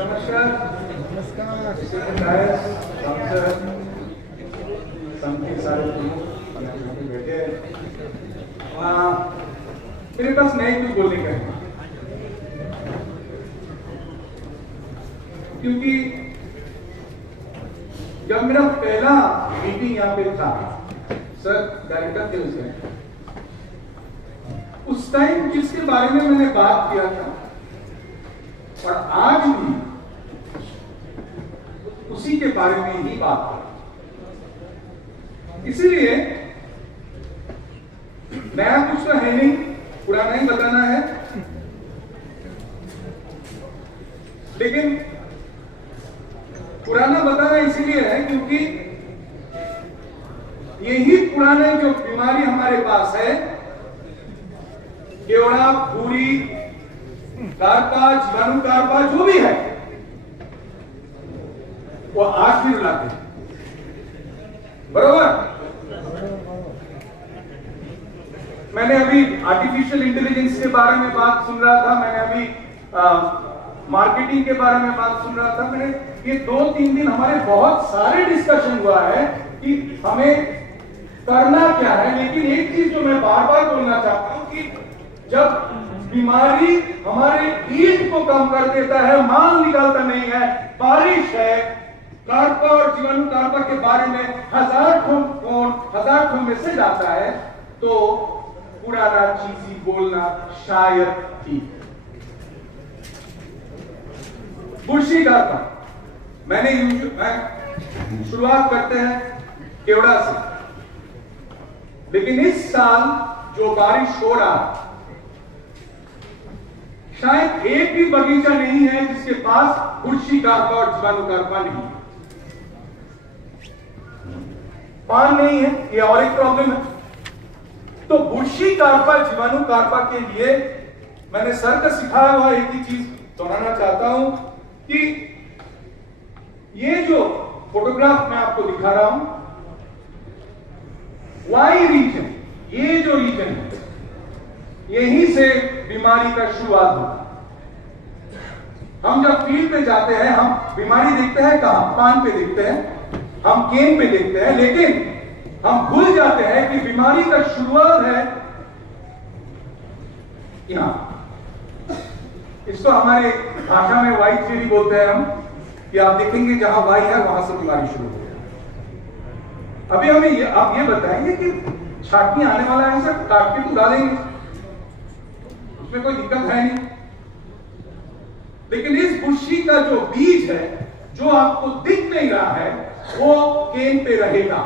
नमस्कार। बैठे मेरे पास नए कुछ बोलने का है, क्योंकि जब मेरा पहला मीटिंग यहाँ पे था, सर डायरेक्टर थे उसमें, उस टाइम जिसके बारे में मैंने बात किया था और आज भी उसी के बारे में ही बात कर, इसीलिए नया कुछ तो है नहीं, पुराना ही बताना है। लेकिन पुराना बताना इसीलिए है क्योंकि यही पुराने जो बीमारी हमारे पास है, केवड़ा, भूरी, कारपा, जीवाणु कारपा, जो भी है, वो आज भी रुलाते हैं, बरोबर। मैंने अभी आर्टिफिशियल इंटेलिजेंस के बारे में बात सुन रहा था, मैंने अभी मार्केटिंग के बारे में बात सुन रहा था। मैंने ये 2-3 दिन हमारे बहुत सारे डिस्कशन हुआ है कि हमें करना क्या है। लेकिन एक चीज जो मैं बार बार बोलना चाहता हूं कि जब बीमारी हमारे ईल्ड को कम कर देता है, माल निकालता नहीं है, बारिश है, कारपा और जीवाणु कारपा के बारे में 1000 फोन 1000 मैसेज आता है, तो पुराना चीज बोलना शायद ठीक। बुरशी कारपा मैं शुरुआत करते हैं केवड़ा से, लेकिन इस साल जो बारिश हो रहा, शायद एक भी बगीचा नहीं है जिसके पास बुरशी कारपा और जीवाणु कारपा नहीं। पान नहीं है, यह और एक प्रॉब्लम है। तो बुरशी कारपा, जीवाणु कारपा के लिए मैंने सर का सिखाया हुआ एक ही चीज दोहराना चाहता हूं कि ये जो फोटोग्राफ मैं आपको दिखा रहा हूं, वाई रीजन, ये जो रीजन है, यहीं से बीमारी का शुरुआत होता है। हम जब फील्ड में जाते हैं, हम बीमारी देखते हैं कहां? पान पे देखते हैं, हम केन पे देखते हैं, लेकिन हम भूल जाते हैं कि बीमारी का शुरुआत है यहां। इसको हमारे भाषा में वाई थ्योरी बोलते हैं हम, कि आप देखेंगे जहां वाई है वहां से बीमारी शुरू हो गई। अभी हमें आप ये बताएंगे कि छाटनी आने वाला है, सर काट के तो डालेंगे, उसमें कोई दिक्कत है नहीं। लेकिन इस बुरशी का जो बीज है, जो आपको दिख नहीं रहा है, वो केन पे रहेगा।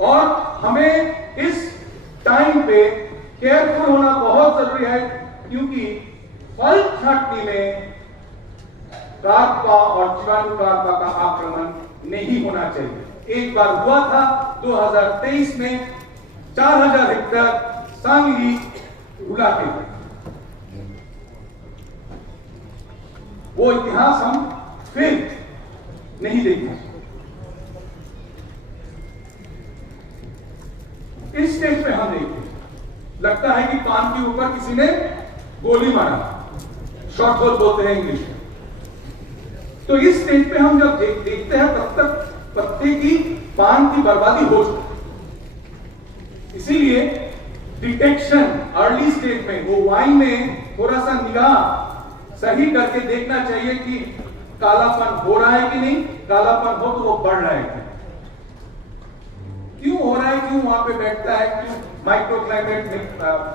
और हमें इस टाइम पे केयरफुल होना बहुत जरूरी है, क्योंकि फल छाटनी में कारपा और जीवाणु कारपा का आक्रमण नहीं होना चाहिए। एक बार हुआ था 2023 में 4000 हेक्टेयर सांगली रुला के, वो इतिहास हम फिर नहीं देखना। इस स्टेज पे हम देखते, लगता है कि पान के ऊपर किसी ने गोली मारा, शॉट होल बोलते हैं इंग्लिश में। तो इस स्टेज पे हम जब देखते हैं, तब तक पत्ते की, पान की बर्बादी हो चुकी है। इसीलिए डिटेक्शन अर्ली स्टेज में, वो वाइन में थोड़ा सा निगाह सही करके देखना चाहिए कि कालापन हो रहा है कि नहीं। कालापन हो तो वो बढ़ रहा है, क्यों हो रहा है, क्यों वहां पे बैठता है, क्यों माइक्रो क्लाइमेट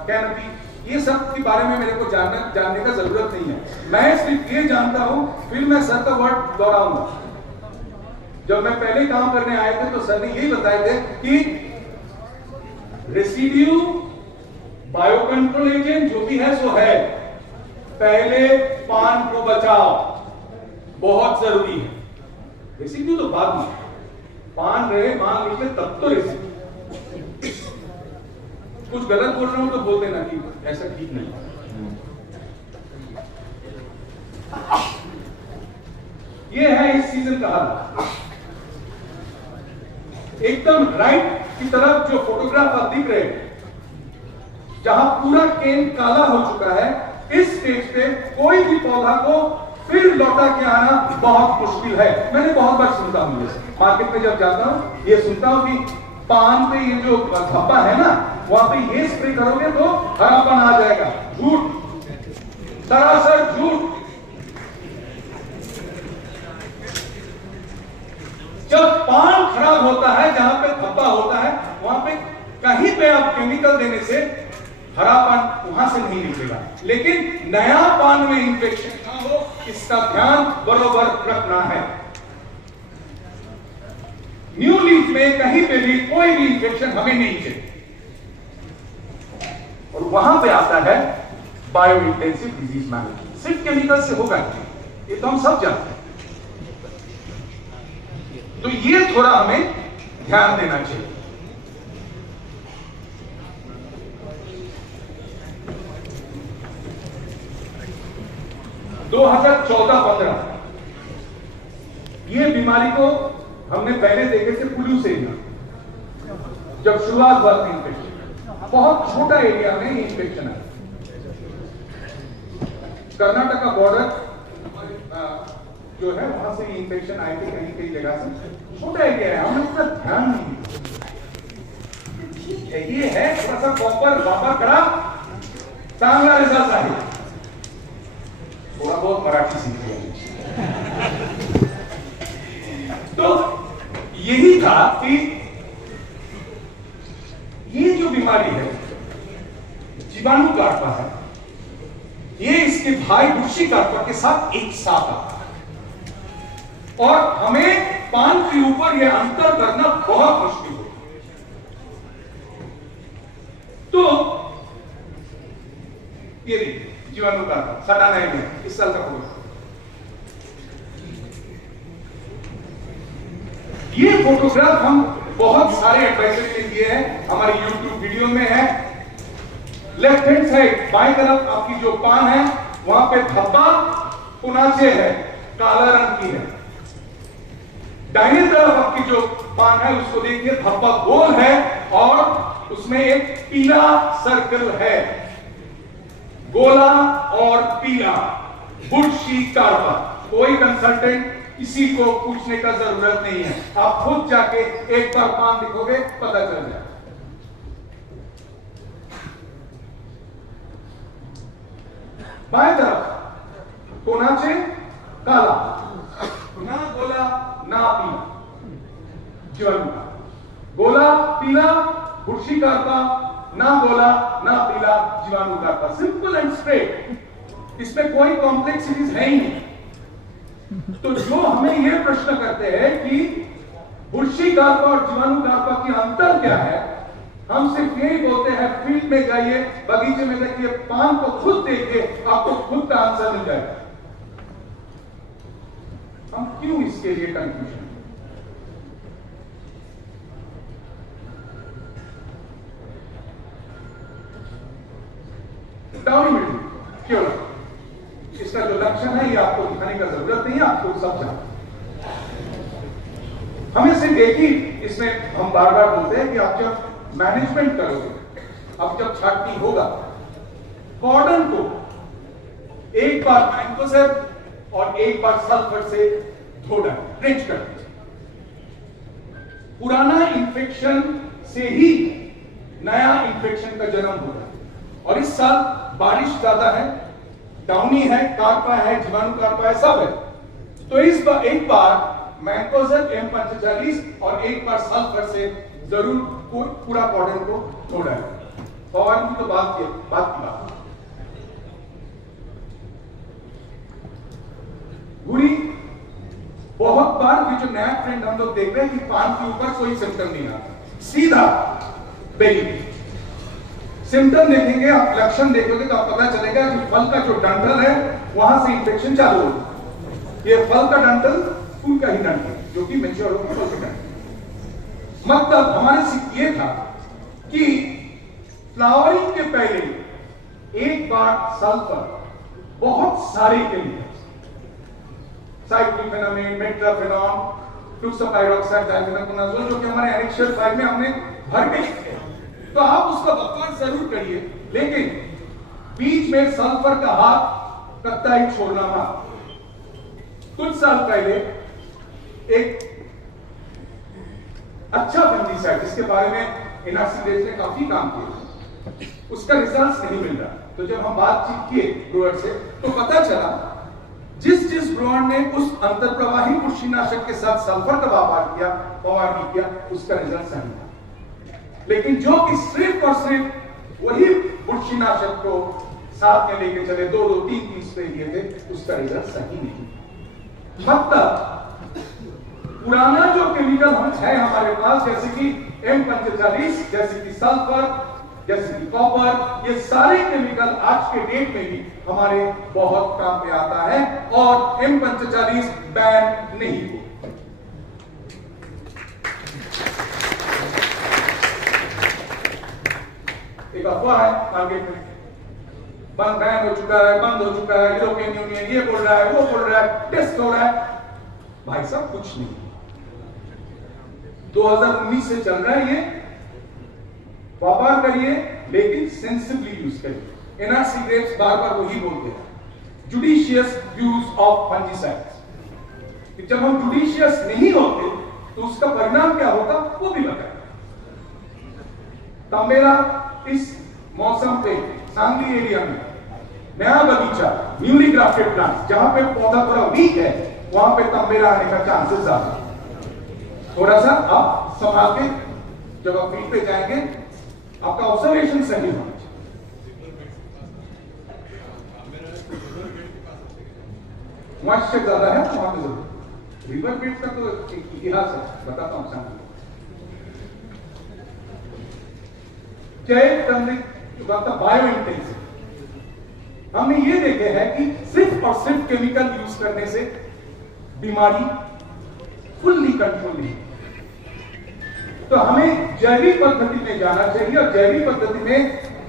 कैनोपी, ये सब के बारे में मेरे को जानने का जरूरत नहीं है। मैं सिर्फ ये जानता हूं, फिर मैं सर का वर्ड दोहराऊंगा। जब मैं पहले काम करने आए थे तो सर ने यही बताए थे कि रेसिड्यू, बायोकंट्रोल एजेंट जो भी है सो है, पहले पान को बचाओ, बहुत जरूरी है। रेसिड्यू तो बाद में, पान रहे, मान लीजिए तब तो रेसिड्यू। कुछ गलत बोल रहा हूं तो बोल देना कि ऐसा ठीक नहीं। ये है इस सीजन का हाल। एकदम राइट की तरफ जो फोटोग्राफ आप दिख रहे हैं, जहां पूरा केन काला हो चुका है, इस स्टेज पे कोई भी पौधा को फिर लौटा के आना बहुत मुश्किल है। मैंने बहुत बार सुनता हूँ, ये मार्केट में जब जाता हूँ ये सुनता हूँ कि पान पे ये जो धब्बा है ना, वहां पे ये स्प्रे करोगे तो हरापन आ जाएगा। झूठ, सरासर झूठ। जब पान खराब होता है, जहां पे धब्बा होता है, वहां पे कहीं पे आप केमिकल देने से हरापन वहां से नहीं निकलेगा। लेकिन नया पान में इंफेक्शन ना हो, इसका ध्यान बरोबर रखना है। न्यू लीफ में कहीं पे भी कोई भी इंफेक्शन हमें नहीं चाहिए। और वहां पे आता है बायो इंटेंसिव डिजीज मैनेजमेंट। सिर्फ केमिकल से होगा नहीं, ये तो हम सब जानते हैं। तो ये थोड़ा हमें ध्यान देना चाहिए। दो 2014-15 ये बीमारी को हमने पहले देखे थे फ्लूसेरिया। जब शुरुआत हुआ थी इंफेक्शन, बहुत छोटा एरिया में इंफेक्शन है। कर्नाटका बॉर्डर जो है वहां से इंफेक्शन आए थे, कहीं कई जगह से। छोटा एरिया है, हमने उसका ध्यान नहीं दिया। ठीक है, ये है थोड़ा सा कॉपर वापर करा, चांगला रिजल्ट आहे। थोड़ा बहुत मराठी सीख लिया। तो यही था कि ये जो बीमारी है जीवाणु कार्पा है, ये इसके भाई बुर्शी कार्पा के साथ एक साथ आता है। और हमें पान के ऊपर यह अंतर करना बहुत मुश्किल होता है। तो ये देखिए जीवाणु कार्पा सटा नहीं है, इस साल का फोटो। ये फोटोग्राफ हम बहुत सारे एडवाइजर के लिए है, हमारे YouTube वीडियो में है। लेफ्ट हैंड साइड बाएं तरफ आपकी जो पान है, वहां पे धब्बा पुनाचे है, काला रंग की है। दाहिने तरफ आपकी जो पान है उसको देखिए, धब्बा गोल है और उसमें एक पीला सर्कल है। गोला और पीला बुर्शी कार्पा। कोई कंसल्टेंट किसी को पूछने का जरूरत नहीं है, आप खुद जाके एक बार पान दिखोगे पता चल जाए। बाएं तरफ कोनाचे काला, ना गोला ना पीला, जीवाणु का। गोला पीला बुर्शी कार्पा, ना गोला ना पीला जीवाणु कार्पा। सिंपल एंड स्ट्रेट, इसमें कोई कॉम्प्लेक्सिटीज है ही नहीं। तो जो हमें यह प्रश्न करते हैं कि बुर्शी कार्पा और जीवाणु कार्पा की अंतर क्या है, हम सिर्फ यही बोलते हैं फील्ड में जाइए, बगीचे में देखिए, पान को खुद देखिए, आपको खुद का आंसर मिल जाएगा। हम क्यों इसके लिए कंफ्यूजन? डाउनी मिल्ड्यू क्यों? इसका जो लक्षण है ये आपको दिखाने का जरूरत नहीं है, आपको सब जानते। हमें सिर्फ एक ही इसमें हम बार बार बोलते हैं कि आप जब मैनेजमेंट करोगे, अब जब छाटनी होगा, कॉर्डन को एक बार मैंकोसेप और एक बार सल्फर से धो डालें, रिंच कर दीजिए। पुराना इंफेक्शन से ही नया इंफेक्शन का जन्म होता है। और इस साल बारिश ज्यादा है, डाउनी है, कार्पा है, जीवाणु कार्पा है, सब है। तो इस बार एक बार मैंकोसेप M45 और एक बार सल्फर से जरूर पूरा कॉर्डन को धो डालें। और तो बात की बात बुरी। बहुत बार ये जो नया ट्रेंड हम लोग देख रहे हैं कि पान के ऊपर कोई सिम्टम नहीं आता, सीधा बेली। सिम्टम देखेंगे आप, लक्षण देखोगे तो आप पता चलेगा कि फल का जो डंठल है वहां से इंफेक्शन चालू होगा। ये फल का डंठल, फूल का ही डंठल, जो कि मैच्योर होगा फल का डंठल। मतलब हमारे से ये था कि फ्लावरिंग के पहले एक बार सल्फर बहुत सारे केमिकल, साइक्लोफेनामिन, मेट्राफेनॉन, फ्लुक्सोपाइरोक्साइड, डाइफेनाकोनाजोल, जो कि हमारे एनेक्शियल 5 में हमने भर के लिखे हैं। तो आप उसका बकवास जरूर करिए, लेकिन बीच में सल्फर का हाथ कतई छोड़ना मत। कुछ साल पहले एक अच्छा फंजीसाइड जिसके बारे में एनआरसी ने काफी काम किया, उसका रिजल्ट नहीं मिल रहा। तो जब हम बातचीत किए ग्रोअर से तो पता चला जिस ग्रोअर ने उस अंतर्प्रवाही पुष्टिनाशक के साथ सल्फर का व्यवहार किया उसका रिजल्ट सही था, लेकिन जो कि सिर्फ और सिर्फ वही पुष्टिनाशक को साथ में लेके चले 2-3 स्प्रे लिए थे उसका रिजल्ट सही नहीं। मतलब पुराना जो केमिकल है हमारे पास, जैसे कि M45, जैसे कि सल्फर, जैसे कि कॉपर, ये सारे केमिकल आज के डेट में भी हमारे बहुत काम पे आता है और M45 बैन नहीं हुआ। एक अफवाह है मार्केट में, बैन हो चुका है, बंद हो चुका है, यूरोपियन यूनियन ये बोल रहा है, वो बोल रहा है, टेस्ट हो रहा है। भाई साहब कुछ नहीं, 2019 से चल रहा है ये, व्यापार करिए लेकिन सेंसिबली यूज करिए। एनआरसी ग्रेप्स बार बार वही बोलते हैं, जुडिशियस यूज ऑफ फंजीसाइड्स। जब हम जुडिशियस नहीं होते तो उसका परिणाम क्या होता वो भी बताए। तंबेला इस मौसम पे सांगली एरिया में नया बगीचा, न्यूली ग्राफ्टेड प्लांट, जहां पे पौधा थोड़ा वीक है वहां पे तंबेला आने का चांसेस ज्यादा है। थोड़ा सा आप संभाल के जब आप फील्ड पे जाएंगे आपका ऑब्जर्वेशन सही होना चाहिए। मॉइस्चर ज्यादा है वहां पे जरूर। रिवर बेड का तो इतिहास है, बताता हूं सांगली। जैव बायो इंटेंसिव हमने ये देखे हैं कि सिर्फ और सिर्फ केमिकल यूज करने से बीमारी फुल्ली कंट्रोल नहीं। तो हमें जैविक पद्धति में जाना चाहिए और जैविक पद्धति में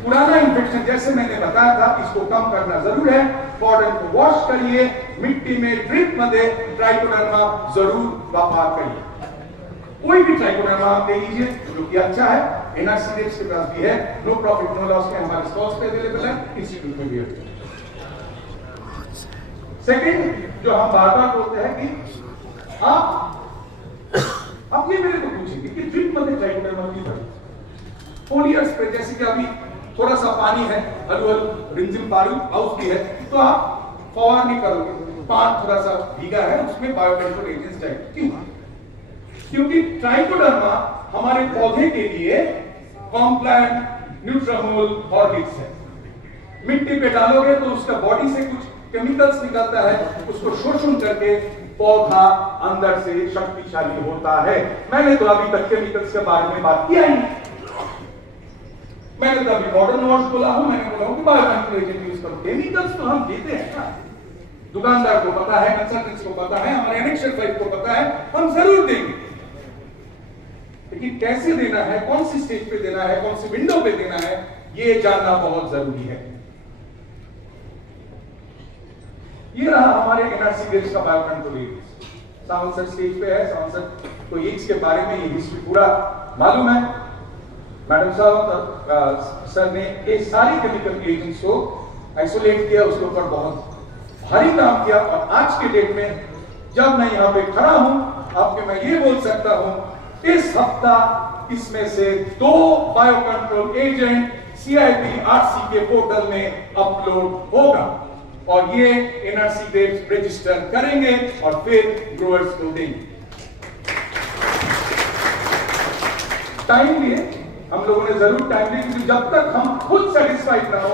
पुराना इंफेक्शन जैसे मैंने बताया था इसको कम करना जरूर है। कॉटन को वॉश करिए, मिट्टी में ड्रिप मध्ये ट्राइकोडर्मा जरूर व्यवहार करिए। कोई भी ट्राइकोडर्मा आप ले लीजिए जो कि अच्छा है, एनआरसी के पास भी है, नो प्रॉफिट नो लॉस के हमारे स्टॉल्स पे अवेलेबल है, इंस्टीट्यूट में भी है। सेकंड जो हम बार बार बोलते हैं कि आप ये मेरे को पूछेंगे कि ड्रिप मध्ये ट्राइकोडर्मा की तरह फोलियर स्प्रे, जैसे कि अभी थोड़ा सा पानी है, रिमझिम बारिश भी है, तो आप फवार नहीं करोगे, पानी थोड़ा सा भीगा है उसमें बायोकंट्रोल एजेंट्स चाहिए। क्यों? क्योंकि ट्राइकोडर्मा हमारे पौधे के लिए कॉम्प्लांट न्यूट्रामोल ऑर्बिट्स है। मिट्टी पे डालोगे तो उसका बॉडी से कुछ केमिकल्स निकलता है, उसको शोषण करके पौधा अंदर से शक्तिशाली होता है। मैंने तो अभी तक केमिकल्स के बारे में बात किया ही नहीं। मैंने तो अभी मॉडर्न वॉश बोला हूं, मैंने बोला हूं कि बायोकंट्रोल एजेंट यूज करो। केमिकल्स तो हम देते हैं ना, दुकानदार को पता है, कंसल्टेंट्स को पता है, हमारे एनेक्शर फाइल को पता है, हम जरूर देंगे। लेकिन कैसे देना है, कौन सी स्टेज पे देना है, कौन सी विंडो पे देना है, ये जानना बहुत जरूरी है। ये रहा हमारे एनआरसी ग्रेप्स का बायोकंट्रोल एजेंट। सावन सर स्टेज पे है, सावन सर को एड्स के बारे में ये हिस्ट्री पूरा मालूम है। मैडम साहब सर ने ये सारी केमिकल एजेंट्स को आइसोलेट किया, उसके ऊपर बहुत भारी काम किया और आज के डेट में जब मैं यहाँ पे खड़ा हूं आपके मैं ये बोल सकता हूं इस हफ्ता इसमें से 2 बायोकंट्रोल एजेंट CIP-RC के पोर्टल में अपलोड होगा और ये एनआरसी ग्रेप्स रजिस्टर करेंगे और फिर ग्रोअर्स को देंगे। टाइम लिए हम लोगों ने जरूर टाइम लिया, क्योंकि जब तक हम खुद सेटिस्फाइड ना हो,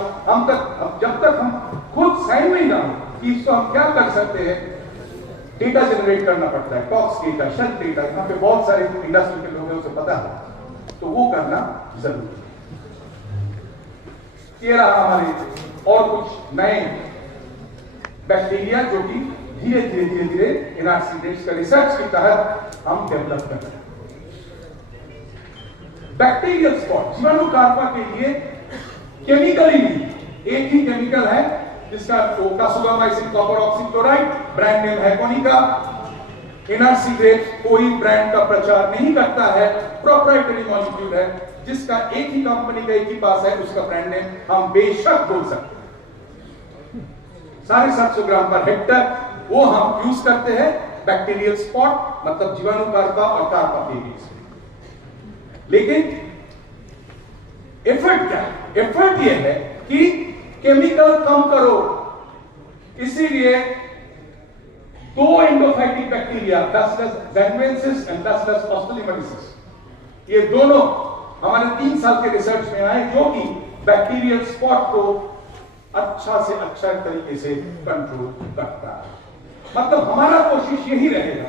जब तक हम खुद सहमत ना हो कि इसको हम क्या कर सकते हैं, डेटा जनरेट करना पड़ता है, टॉक्स डेटा, शेल्फ डेटा, यहाँ पे बहुत सारे इंडस्ट्री के लोग हैं उसे पता है, तो वो करना जरूरी है। ये रहा हमारे और कुछ नए बैक्टीरिया जो कि धीरे धीरे एनआरसी ग्रेप्स का रिसर्च के तहत हम डेवलप कर रहे हैं। बैक्टीरियल स्पॉट जीवाणु कार्पा के लिए केमिकल ही नहीं, एक ही केमिकल है जिसका कासुगामाइसिन कॉपर ऑक्सीक्लोराइड, ब्रांड नेम है कोनिका। एनआरसी ग्रेप्स कोई ब्रांड का प्रचार नहीं करता है, प्रोप्राइटरी मॉलिक्यूल है जिसका एक ही कंपनी का एक ही पास है, उसका ब्रांड नेम हम बेशक बोल सकते हैं। 750 ग्राम पर हेक्टर वो हम यूज करते हैं बैक्टीरियल स्पॉट, मतलब जीवाणु कार्पा और कार्पा पेरिस। लेकिन एफर्ट क्या है? एफर्ट ये है कि केमिकल कम करो, इसीलिए 2 endophytic bacteria Bacillus zhangzhouensis and Bacillus australimaris, ये दोनों हमारे 3 साल के रिसर्च में आए, जो कि बैक्टीरियल स्पॉट को अच्छा से अच्छा तरीके से कंट्रोल करता है। मतलब हमारा कोशिश यही रहेगा,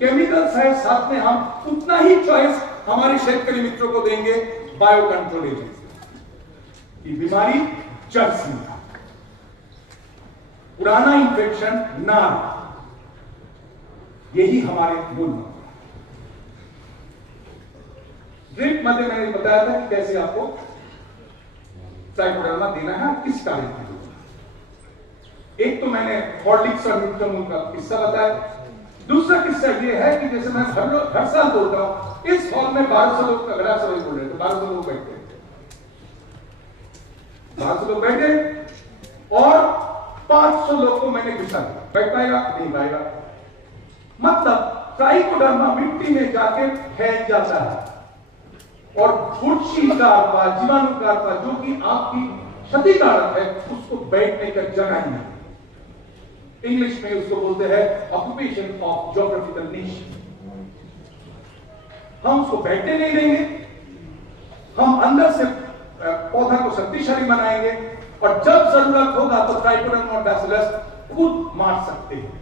केमिकल्स है, साथ में हम उतना ही चॉइस हमारे शेतकरी मित्रों को देंगे बायो कंट्रोल एजेंट की बीमारी जड़ से निकाल, पुराना इंफेक्शन ना, यही हमारे मूल मंत्र। ड्रिप मध्ये मैंने बताया था कि कैसे आपको ट्राइकोडर्मा देना है, किस कारण की जरूरत। एक तो मैंने हॉर्लिक्स और न्यूट्रमूल का किस्सा बताया। दूसरा किस्सा यह है कि जैसे मैं हर साल बोलता हूं, इस हॉल में 1200 लोग, अगर आप सभी बोल रहे तो 1200 लोग बैठे, 1200 लोग बैठे और 500 लोग को मैंने घुसा दिया। बैठ पाएगा? नहीं पाएगा। मतलब ट्राइकोडर्मा मिट्टी में जाके फैल जाता है और फुर्ची कार्पा, जीवाणु कार्पा, जो कि आपकी क्षतिकारक है, उसको बैठने का जगह नहीं। इंग्लिश में उसको बोलते हैं ऑक्यूपेशन ऑफ ज्योग्राफिकल नीश। हम उसको बैठने नहीं देंगे, हम अंदर से पौधा को शक्तिशाली बनाएंगे और जब जरूरत होगा तो ट्राइकोडर्मा और बैसिलस खुद मार सकते हैं।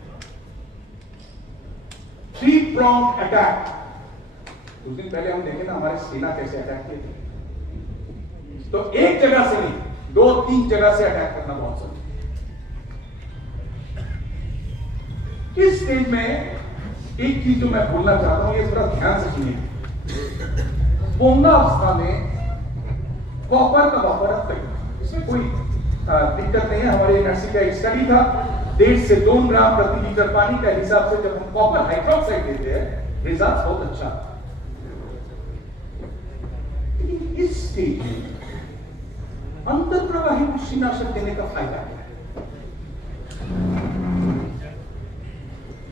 3 pronged अटैक। कुछ दिन पहले हम देखे ना हमारे सेना कैसे अटैक किए थे। तो एक जगह से नहीं, 2-3 जगह से अटैक करना बहुत जरूरी है। इस स्टेज में एक चीज जो मैं बोलना चाहता हूं, ये थोड़ा ध्यान से सुनिए। बोंगावस्था में कॉपर का वापर अब तक, इसमें कोई दिक्कत नहीं है। हमारे यूनिवर्सिटी का एक स्टडी था, 1.5 से 2 ग्राम प्रति लीटर पानी का हिसाब से जब हम कॉपर हाइड्रोक्साइड देते हैं, रिजल्ट बहुत अच्छा। इस स्टेज में अंतर प्रवाही कृषिनाशक देने का फायदा क्या है?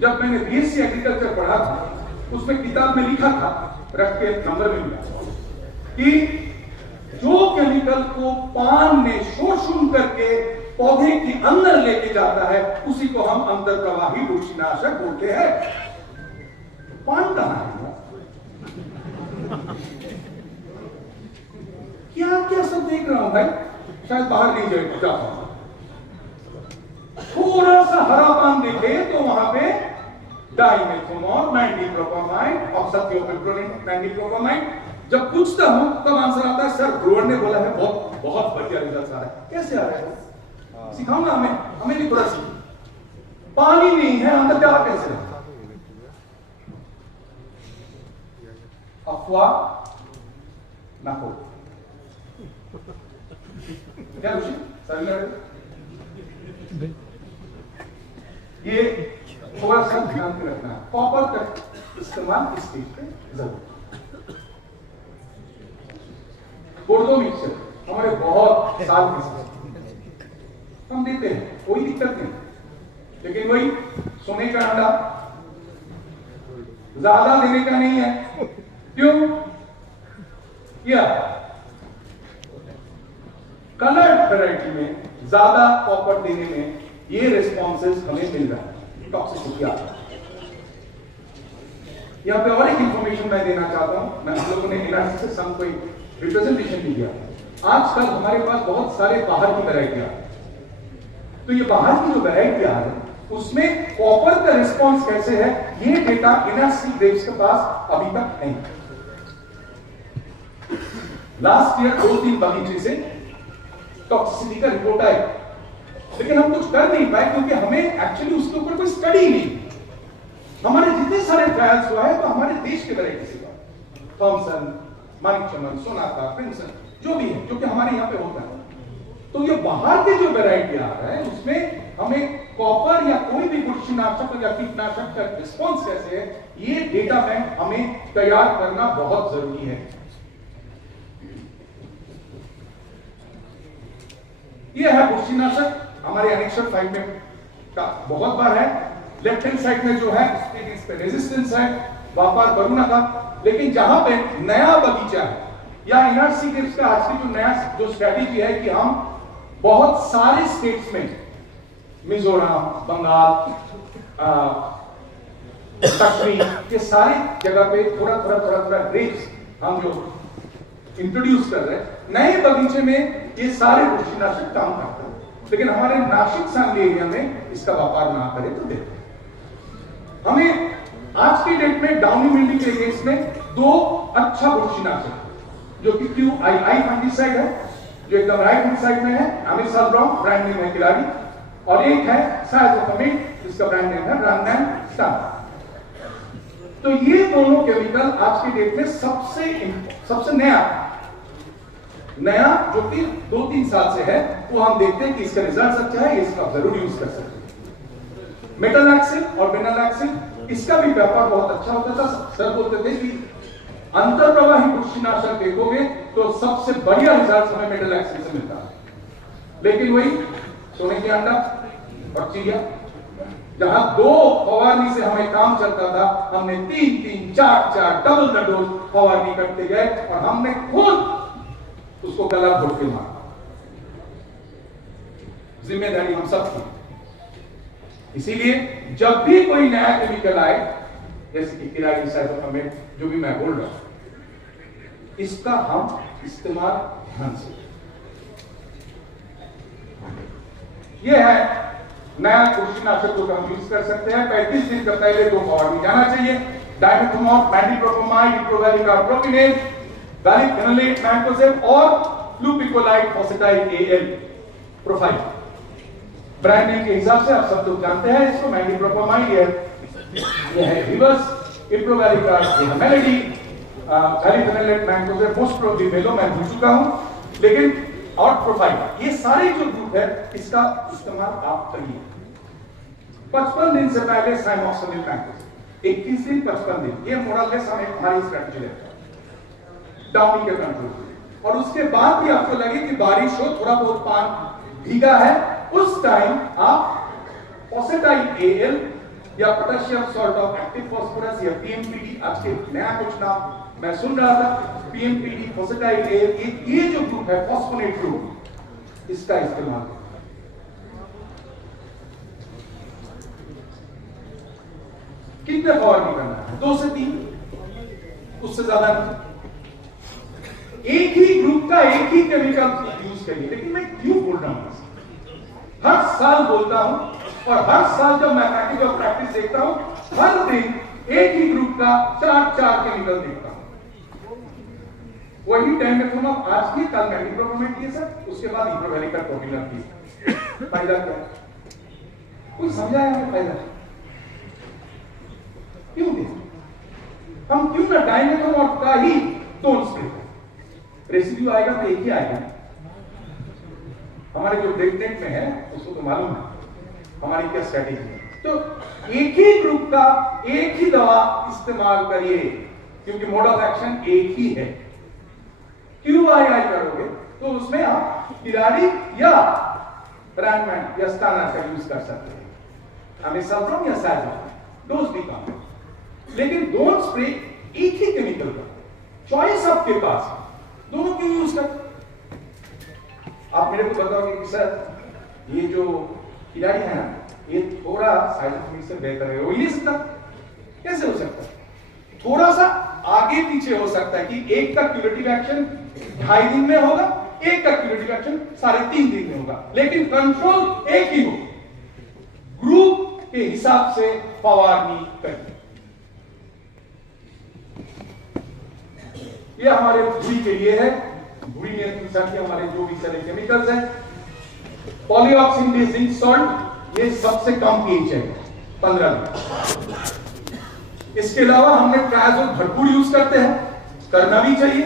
जब मैंने बीएससी एग्रीकल्चर पढ़ा था, उसमें किताब में लिखा था, रख के नंबर में मिला, कि जो केमिकल को पान में शोषण करके पौधे के अंदर लेके जाता है, उसी को हम अंतर प्रवाही कृषिनाशक बोलते हैं। पान कहां है? क्या सब देख रहा हूं भाई, शायद बाहर नहीं जाएगा। थोड़ा सा हरा पान देखे तो वहां पे डाइमेथोमोर, मैंडीप्रोपामाइड और सत्योपेप्रोनिन, मैंडीप्रोपामाइड। जब पूछता हूं तब आंसर आता है, सर ब्रूअर ने बोला है, बहुत बहुत बढ़िया रिजल्ट आ रहा है। कैसे आ रहा है? सिखाऊंगा, हमें भी थोड़ा सी। पानी नहीं है अंदर, क्या कैसे है? अफवाह ना हो। क्या ये थोड़ा सा ध्यान में रखना है। कॉपर का इस्तेमाल इस चीज पे जरूर। बोर्डो मिक्सचर हमारे बहुत साल की हम देते हैं, कोई दिक्कत नहीं, लेकिन वही सोने का अंडा ज्यादा देने का नहीं है। क्यों? या कलर्ड वैरायटी में ज्यादा कॉपर देने में ये रिस्पॉन्सेस हमें मिल रहा है, टॉक्सिसिटी आता है। यहां पे और एक इंफॉर्मेशन मैं देना चाहता हूं। मैं आप लोगों ने एनालिसिस से सम कोई रिप्रेजेंटेशन भी दिया। आजकल हमारे पास बहुत सारे बाहर की वैरायटियां, तो ये बाहर की जो वैरायटियां है उसमें कॉपर का रिस्पॉन्स कैसे है, ये डेटा एनआरसी ग्रेप्स के पास अभी तक नहीं। लास्ट ईयर 2-3 बगीचे से टॉक्सिसिटी का रिपोर्ट आया, लेकिन हम कुछ कर नहीं पाए क्योंकि हमें एक्चुअली उसके ऊपर कोई स्टडी नहीं। हमारे जितने सारे ट्रायल्स हुआ है तो हमारे देश के वैरायटी से हुआ, थॉमसन, मानिक चमन, सोनाका, क्रिम्सन, जो भी है, जो कि हमारे यहाँ पे होता है। तो ये बाहर के जो वैरायटी आ रहा है उसमें हमें कॉपर या कोई भी कृषिनाशक या कीटनाशक का रिस्पॉन्स कैसे है, ये डेटा बैंक हमें तैयार करना बहुत जरूरी है। ये है कृषिनाशक, हमारे एनेक्सर 5 में का बहुत बार है। लेफ्ट हैंड साइड में जो है इस पे रेजिस्टेंस है, व्यापार करूँ ना था। लेकिन जहां पे नया बगीचा है या एनआरसी के इसका आज की जो नया जो स्ट्रेटेजी है कि हम बहुत सारे स्टेट्स में मिजोरम, बंगाल, कश्मीर के सारी जगह पे थोड़ा रेट्स हम जो इंट्रोड्यूस कर रहे हैं नए बगीचे में, ये सारे बुरशीनाशक काम करते हैं। लेकिन हमारे नासिक सांगली एरिया में इसका व्यापार ना करे तो देखते हमें आज की डेट में डाउनी मिल्ड्यू के केस में दो अच्छा बुरशीनाशक जो कि QII फंगिसाइड है जो एकदम राइट हैंड साइड में है, अमिसाल्ब्रॉम ब्रांड नेम है खिलाड़ी, और एक है साइजोफामिड जिसका ब्रांड नेम है रंगनैन स्टार। तो ये दोनों केमिकल आज की डेट में सबसे नया जो कि 2-3 साल से है, वो हम देखते हैं कि इसका रिजल्ट अच्छा है, इसका जरूर यूज कर सकते हैं। मेटालैक्सिल और बेनालैक्सिल इसका भी व्यापार बहुत अच्छा होता था। सर बोलते थे कि अंतर्प्रवाही बुरशीनाशक देखोगे तो सबसे बढ़िया रिजल्ट हमें मेटालैक्सिल से मिलता है। लेकिन वही सोने के अंडा और चिड़िया, जहां 2 फवारनी से हमें काम चलता था, हमने 3-3, 4-4 डबल द डोज फवारनी करते गए और हमने खुद उसको गला घोट के मारा। जिम्मेदारी हम सब की। इसीलिए जब भी कोई नया केमिकल आए, जैसे कि किराड़ी साइजोफामिड जो भी मैं बोल रहा हूं, इसका हम इस्तेमाल ध्यान से। यह है नया बुरशीनाशक जो हम यूज कर सकते हैं। 35 दिन का पहले 2 फवारनी जाना चाहिए। डाइमेथोमॉप, मैंडिप्रोपोमाइड, इप्रोवैलिकार प्रोपिनेज, गालिफेनोलेट, मैंकोजेब और फ्लूपिकोलाइड फॉस्फेटाइड AL प्रोफाइल। ब्रांड नेम के हिसाब से आप सब लोग जानते हैं इसको। मैंडिप्रोपोमाइड ये है रिवर्स, इप्रोवैलिकार ये है मेलेडी, गालिफेनोलेट, मैंकोजेब मोस्ट प्रोबेबली मेलो मैं भूल चुका हूं, लेकिन और प्रोफाइल ये सारे जो ग्रुप है इसका इस्तेमाल आप करिए। 55 दिन से पहले साइमोक्सिलिन मैंकोजेब, 21 दिन 55 दिन, ये मोरलेस हमारी स्ट्रेटजी है डाउनी के कंट्रोल। और उसके बाद भी आपको लगे कि बारिश हो, थोड़ा बहुत पान भीगा है, उस टाइम आप फॉस्फेटाइड AL या potassium salt of active phosphorus या PMPD, आज के नया कुछ नाम मैं सुन रहा था, PMPD, फॉस्फेटाइड AL, ये जो ग्रुप है फॉस्फोनेट ग्रुप, इसका इस्तेमाल कितने फवारनी करना है? 2 से 3, उससे ज्यादा नहीं। एक ही ग्रुप का एक ही केमिकल यूज करिए। लेकिन मैं क्यों बोल रहा हूं? हर साल बोलता हूं और हर साल जब मैं प्रैक्टिकल प्रैक्टिस देखता हूं, हर दिन एक ही ग्रुप का 4 केमिकल देखता हूं। वही डाइमेथोमॉप आज की, कल मैंडिप्रोपोमाइड किए सर, उसके बाद इप्रोवैलिकार प्रोपिनेज किए। फायदा क्या? कोई समझाया हमें फायदा क्यों दे? हम क्यों ना डाइमेथोमॉप का ही 2 स्प्रे? रेसिड्यू आएगा तो एक ही आएगा। हमारे जो ब्रेकनेट में है उसको तो मालूम है हमारी क्या स्ट्रेटेजी है। तो एक ही ग्रुप का एक ही दवा इस्तेमाल करिए, क्योंकि मोड ऑफ एक्शन एक ही है। QII करोगे तो उसमें आप किराड़ी या रैनमैन या स्टाना का यूज कर सकते हैं, अमिसाल्ब्रॉम या साइजोफामिड, डोज भी कम है। लेकिन दोनों स्प्रे एक ही केमिकल का, चॉइस आपके पास, दोनों क्यों यूज कर? आप मेरे को बताओगे कि सर ये जो खिलाड़ी है ना, ये थोड़ा साइजोफामिड से बेहतर है, हो ही नहीं सकता। कैसे हो सकता है? थोड़ा सा आगे पीछे हो सकता है कि एक का क्यूरेटिव एक्शन 2.5 दिन में होगा, एक का क्यूरेटिव एक्शन 3.5 दिन में होगा, लेकिन कंट्रोल एक ही हो। ग्रुप के हिसाब से फवारनी करिए। ये हमारे भूरी के लिए है। भूरी नियंत्रण के हमारे जो भी सारे केमिकल्स हैं, पॉलीऑक्सिन जिंक सॉल्ट, ये सबसे कम पीएच है 15 दिन। इसके अलावा हमने ट्रायजोल भरपूर यूज करते हैं, करना भी चाहिए।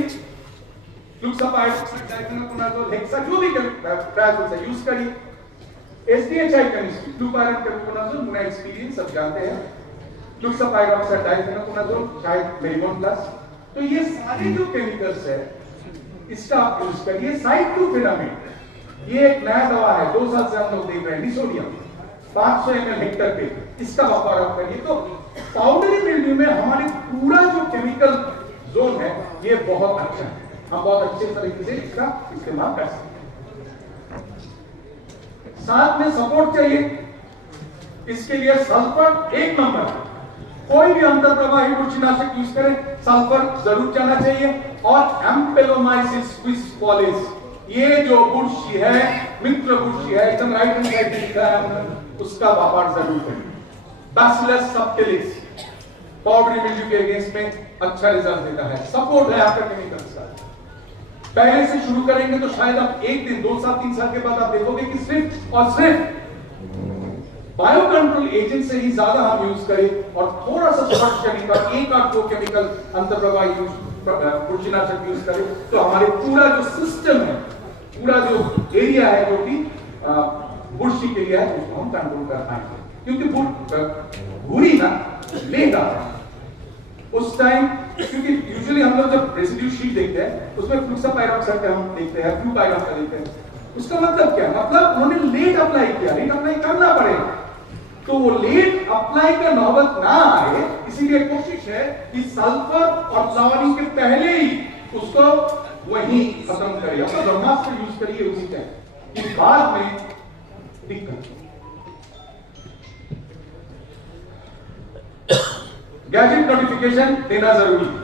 फ्लुक्सापाइड, हेक्सा, जो भी ट्रायजोल से यूज करिए। SDHI केमिस्ट्री, फ्लुपायरन, मुना एक्सपीरियंस सब जानते हैं। फ्लुक्सापाइड ऑक्साइड डाइफेनोकोनाजोल, शायद मेरिगोन प्लस। तो ये सारे जो केमिकल्स है इसका आप यूज करिए। साइक्लोफेनामिड, ये एक नया दवा है, 2 साल से हम लोग देख रहे हैं, निसोडियम 500 ml हेक्टर पे इसका व्यापार आप करिए। तो पाउडरी मिल्ड्यू में हमारे पूरा जो केमिकल जोन है ये बहुत अच्छा है, हम बहुत अच्छे तरीके से इसका इस्तेमाल कर सकते हैं। साथ में सपोर्ट चाहिए, इसके लिए सल्फर एक नंबर है। कोई भी अंतर्प्रवाही बुरशीनाशक यूज करें, सल्फर जरूर जाना चाहिए। और एम्पेलोमाइसिस स्क्विसपोलिस, ये जो बुरशी है, मित्र बुरशी है, एकदम राइट हैंड साइड में लिखा है, उसका व्यापार जरूर करें। बैसिलस सबटिलिस पाउडरी मिल्ड्यू के अगेंस्ट में अच्छा रिजल्ट देता है, सपोर्ट है आपका केमिकल का। पहले से शुरू करेंगे तो शायद आप एक दिन, 2 साल, 3 साल के बाद आप देखोगे कि सिर्फ और सिर्फ बायो कंट्रोल एजेंट से ही ज्यादा हम यूज करें और थोड़ा सा स्पर्श केमिकल, 1-8 केमिकल अंतर्प्रवाही बुरशीनाशक यूज करें, तो हमारे पूरा जो सिस्टम है, पूरा जो एरिया है जो कि बुरशी के लिए है, उसको हम कंट्रोल कर पाएंगे। क्योंकि भूरी ना लेगा उस टाइम, क्योंकि यूजुअली हम लोग जब रेसिड्यू शीट देखते हैं उसमें फ्लूक्सापाइरोक्साइड का हम देखते हैं, फ्लूपाइरॉन का देखते हैं। उसका मतलब क्या? मतलब उन्होंने लेट अप्लाई किया, लेट अप्लाई करना पड़ेगा, तो वो लेट अप्लाई का नौबत ना आए, इसीलिए कोशिश है कि सल्फर और फ्लावरिंग के पहले ही उसको वहीं खत्म करिए, अपना ब्रह्मास्त्र यूज करिए उसी टाइम, कि बाद में दिक्कत। गैजेट नोटिफिकेशन देना जरूरी है,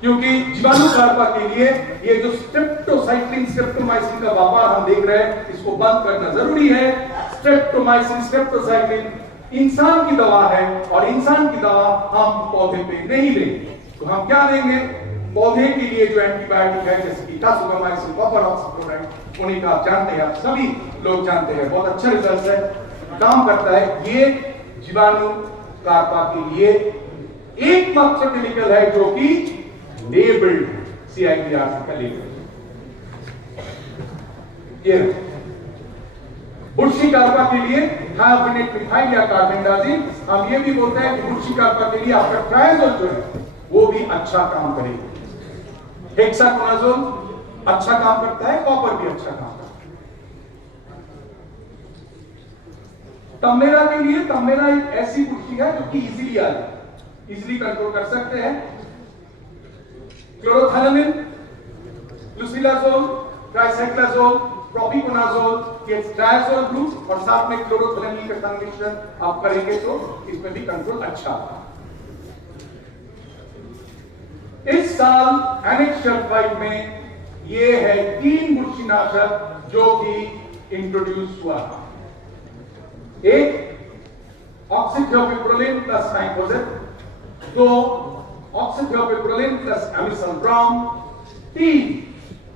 क्योंकि जीवाणु कार्पा के लिए ये जो स्ट्रेप्टोसाइक्लिन स्ट्रेप्टोमाइसिन का व्यापार हम देख रहे हैं, इसको बंद करना जरूरी है। स्ट्रेप्टोमाइसिन स्ट्रेप्टोसाइक्लिन इंसान की दवा है और इंसान की दवा हम पौधे पे नहीं लेंगे, तो हम क्या देंगे? पौधे के लिए जो एंटीबायोटिक है, जैसे कि टासुगामाइसिन, कॉपर ऑक्सीक्लोराइड, उन्हीं का आप जानते हैं, आप सभी लोग जानते हैं, बहुत अच्छा रिजल्ट है, काम करता है। ये जीवाणु कार्पा के लिए एकमात्र केमिकल है जो कि लेबल्ड CIPRC का लेबल। ये बुरशी कार्पा के लिए थायोफिनेट मिथाइल या कार्बेंडाजिम, हम ये भी बोलते हैं कि बुरशी कार्पा के लिए आपका ट्राइजोल जो है वो भी अच्छा काम करेगा। हेक्साकोनाजोल अच्छा काम करता है, कॉपर भी अच्छा काम करता है। तम्बेरा के लिए, तम्बेरा एक ऐसी बुरशी है जो कि इजीली आ जाए, इजीली कंट्रोल कर सकते हैं। क्लोरोथैलामिन, लुसिलाजोल, ट्राइसाइक्लाजोल, प्रोपिकोनाजोल, ये ट्राइजोल ग्रुप और साथ में क्लोरोथैलामिन का संमिश्रण आप करेंगे तो इसमें भी कंट्रोल अच्छा होगा। इस साल एनेक्सर 5 में ये है 3 बुरशीनाशक जो कि इंट्रोड्यूस हुआ। एक ऑक्सीथियोपिप्रोलिन प्लस नाइट्रोजन, 2 ऑक्सीथियोपिप्रोलिन प्लस एमिसोब्राम, 3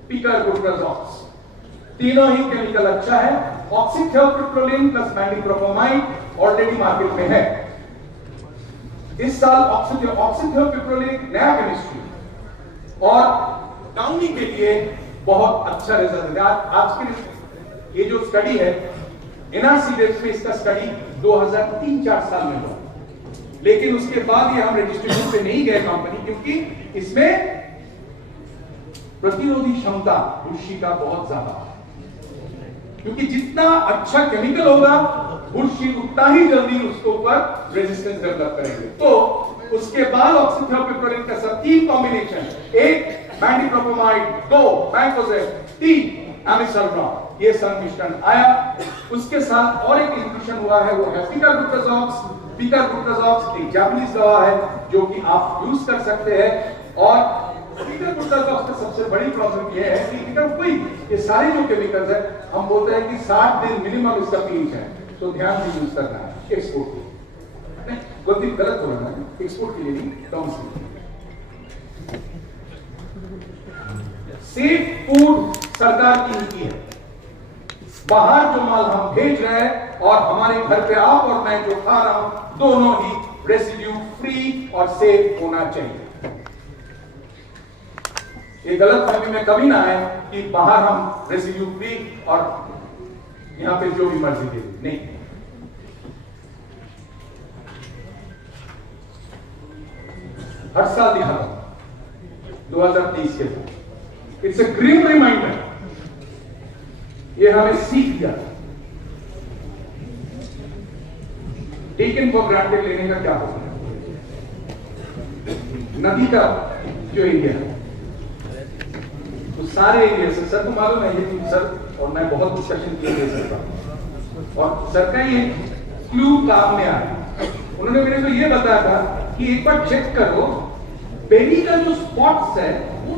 पिकारबुट्राजॉक्स। तीनों ही केमिकल अच्छा है। ऑक्सीथियोपिप्रोलिन प्लस मैंडीप्रोपोमाइड ऑलरेडी मार्केट में है। इस साल ऑक्सीथियोपिप्रोलिन नया केमिस्ट्री और डाउनी के लिए बहुत अच्छा रिजल्ट है। आज के ये जो स्टडी है, एनआरसी में इसका स्टडी 2003-4 साल में हुआ, लेकिन उसके बाद ये हम रजिस्ट्रेशन पे नहीं गए कंपनी, क्योंकि इसमें प्रतिरोधी क्षमता बुरशी का बहुत ज्यादा, क्योंकि जितना अच्छा केमिकल होगा बुरशी उतना ही जल्दी उसके ऊपर रेजिस्टेंस डेवलप करेंगे। तो उसके बाद ऑक्सीथियोपिप्रोलिन का सब 3 कॉम्बिनेशन, 1 मैंडीप्रोपोमाइड, 2 मैंकोजेब, 3 एमिसोब्राम, ये संमिश्रण आया। उसके साथ और एक इंक्लूजन हुआ है, वो है पिकारबुट्राजॉक्स। पिकारबुट्राजॉक्स एक जापानीज दवा है जो कि आप यूज कर सकते हैं। और पिकारबुट्राजॉक्स की सबसे बड़ी प्रॉब्लम ये है कि ये सारे जो केमिकल्स हैं, हम बोलते हैं कि 60 दिन मिनिमम इसका पीरियड है, तो ध्यान से यूज करना है एक्सपोर्ट के लिए। नहीं, गलती गलत हो रहा है, एक्सपोर्ट के लिए नहीं, डाउनस्ट्रीम। सेफ फूड सरकार की नीति है। बाहर जो माल हम भेज रहे हैं और हमारे घर पे आप और मैं जो खा रहा हूं, दोनों ही रेसिड्यू फ्री और सेफ होना चाहिए। ये गलतफहमी में कभी ना आए कि बाहर हम रेसिड्यू फ्री और यहां पे जो भी मर्जी दे, नहीं। हर साल दिखा 2023 के बाद इट्स अ ग्रीन रिमाइंडर, ये हमें सीख दिया। टेकन फॉर ग्रांटेड लेने का क्या होगा? नदी का जो एरिया है तो सारे एरिया से सर को मालूम है ये सर, और मैं बहुत डिस्कशन किए सर का, और सर का ये क्लू काम में आया। उन्होंने मेरे को ये बताया था कि एक बार चेक करो बेरी का जो स्पॉट्स है वो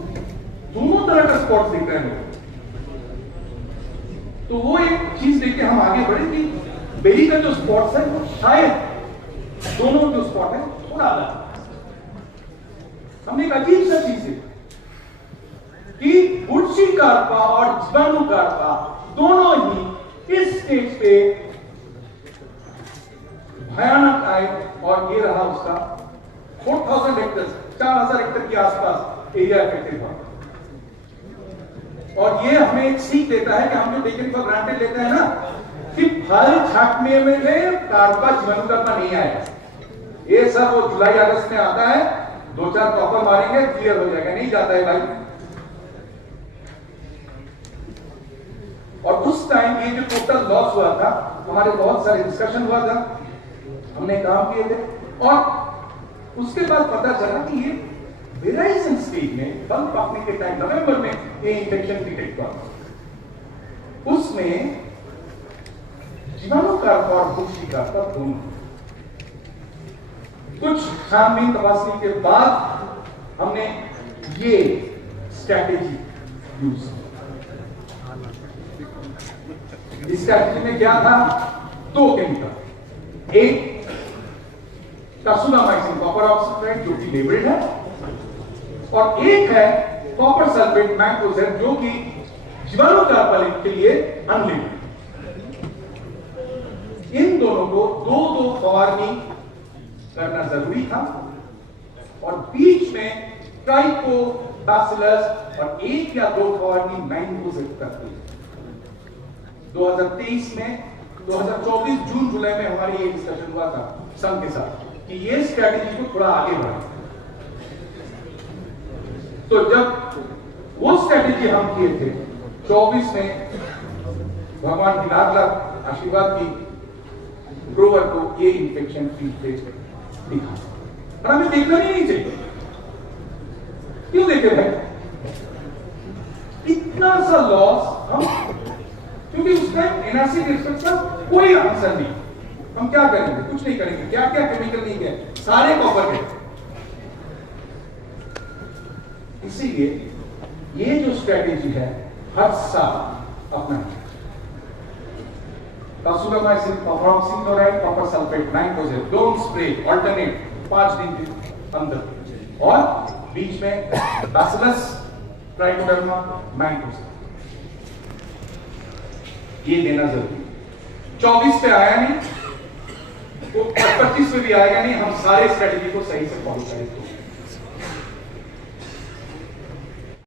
दोनों तरह का स्पॉट्स दिख रहे हैं। तो वो एक चीज देख के हम आगे बढ़े कि बेरी का जो स्पॉट्स है वो शायद दोनों जो स्पॉट है थोड़ा अलग। हमने एक अजीब सा चीज देखा कि बुर्शी कार्पा और जीवाणु कार्पा दोनों ही इस स्टेज पे भयानक आए, और ये रहा उसका 4000 हेक्टर 4000 हेक्टर के आसपास एरिया इफेक्टेड हुआ। और ये हमें एक सीख देता है कि हम जो टेकन फॉर ग्रांटेड लेते हैं ना कि फल छांटने में कार्पा जीवाणु कार्पा नहीं आएगा, ये सब वो जुलाई अगस्त में आता है, 2-4 टॉपर मारेंगे क्लियर हो जाएगा, नहीं जाता है भाई। और उस टाइम ये जो टोटल लॉस हुआ था, हमारे बहुत सारे डिस्कशन हुआ था, हमने काम किए थे, और उसके बाद पता चला कि ये वेराइजेशन स्टेज में फल पकने के टाइम नवंबर में ये इंफेक्शन डिटेक्ट हुआ। उसमें जीवाणु कार्पा और बुर्शी कार्पा दोनों। कुछ छानबीन तपासनी के बाद हमने ये स्ट्रैटेजी यूज की। इस स्ट्रैटेजी में क्या था? 2 केमिकल, एक टासुनामाइसिन कॉपर ऑक्सीक्लोराइड जो कि लेबल्ड है, और एक है कॉपर सल्फेट मैंकोजेब जो कि जीवाणु कार्पा के लिए अनलेबल्ड। इन दोनों को 2-2 फवारनी करना जरूरी था, और बीच में ट्राइकोबैसिलस और 1 या 2 फवारनी मैंकोजेब करते। 2023 में 2024 जून जुलाई में हमारी ये डिस्कशन हुआ था संघ के साथ कि ये स्ट्रैटेजी को थोड़ा आगे बढ़ाएं। तो जब वो स्ट्रैटेजी हम किए थे 24 में, भगवान की लाख आशीर्वाद की ग्रोवर को ये इंफेक्शन फ्री फेज दिखा, और हमें देखना नहीं चाहिए। क्यों देखे भाई इतना सा लॉस हम? क्योंकि उस टाइम एनआरसी रिसर्च का कोई आंसर नहीं। हम क्या करेंगे? कुछ नहीं करेंगे। क्या क्या केमिकल नहीं गए, सारे कॉपर के। इसीलिए ये जो स्ट्रैटेजी है हर साल अपना टासुनामाइसिन copper oxychloride copper sulphate mancozeb don't spray, alternate 5 दिन के अंदर, और बीच में बैसिलस ट्राइकोडर्मा मैंकोजेब ये देना जरूरी। 24 पे आया नहीं तो 25 में भी आएगा नहीं। हम सारे स्ट्रेटेजी को सही से फॉलो करें।